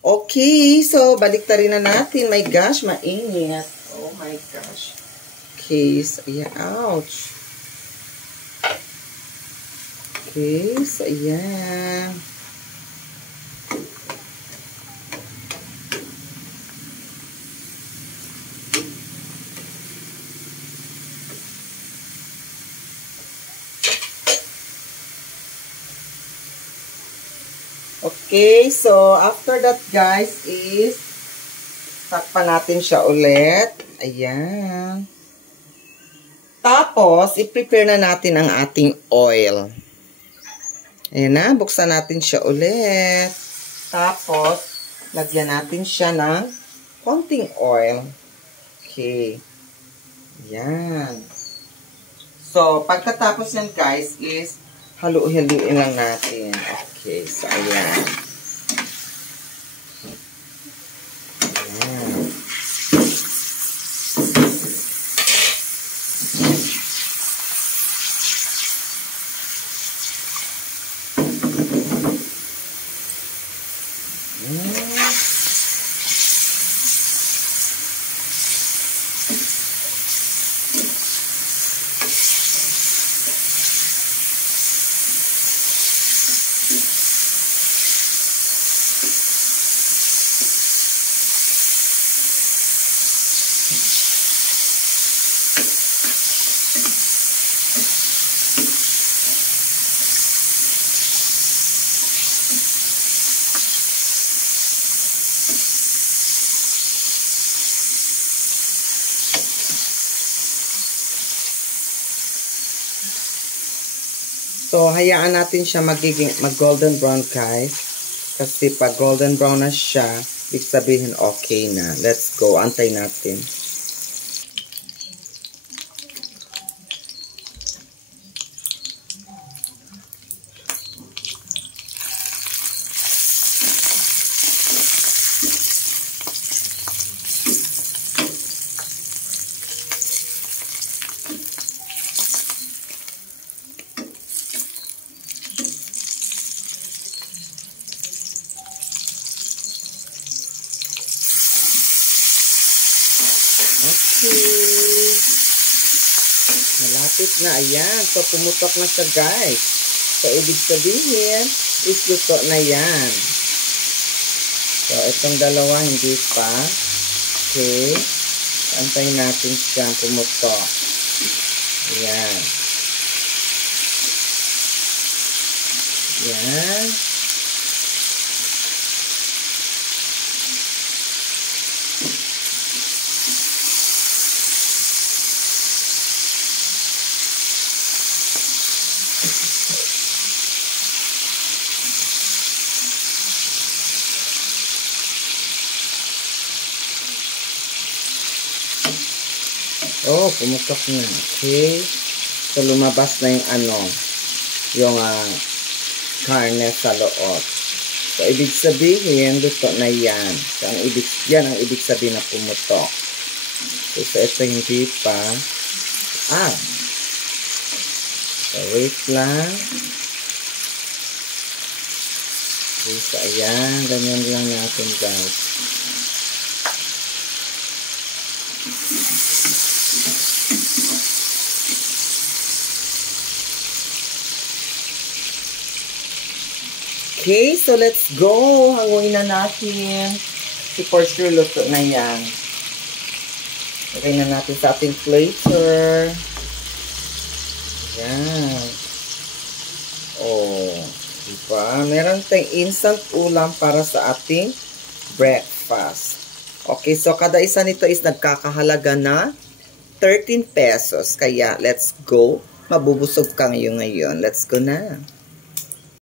Okay, so baliktarin na natin. My gosh, mainit. Oh my gosh. Okay, so ayan. Ouch. Okay, so ayan. Okay, so after that guys is takpan natin siya ulit. Ayan. Tapos, i-prepare na natin ang ating oil. Ayan na, buksan natin siya ulit. Tapos, lagyan natin siya ng konting oil. Okay. Ayan. So, pagkatapos yan guys is halu-haluin lang natin. Okay, so ayan. Ayan. So, hayaan natin siya mag-golden brown guys. Kasi pag golden brown na siya, ibig sabihin okay na. Let's go. Antay natin. Okay. Malapit na. Ayan. So, pumutok na siya, guys. So, ibig sabihin, is luto na yan. So, itong dalawa, hindi pa. Okay. Antayin natin siya pumutok. Ayan. Ayan. Oh, pumutok na. Okay. So, lumabas na yung karne sa loob. So, ibig sabihin, luto na yan. So, yan ang ibig sabihin na pumutok. So, ito hindi pa. So, wait lang. Okay, so, ayan. Ganyan lang natin, guys. Okay, so let's go. Hanguin na natin. Si for sure, luto na yan. Lagay na natin sa ating plater. Yan. Oh, diba? Meron tayong instant ulam para sa ating breakfast. Okay, so kada isa nito is nagkakahalaga na 13 pesos. Kaya, let's go. Mabubusog ka ngayon. Let's go na.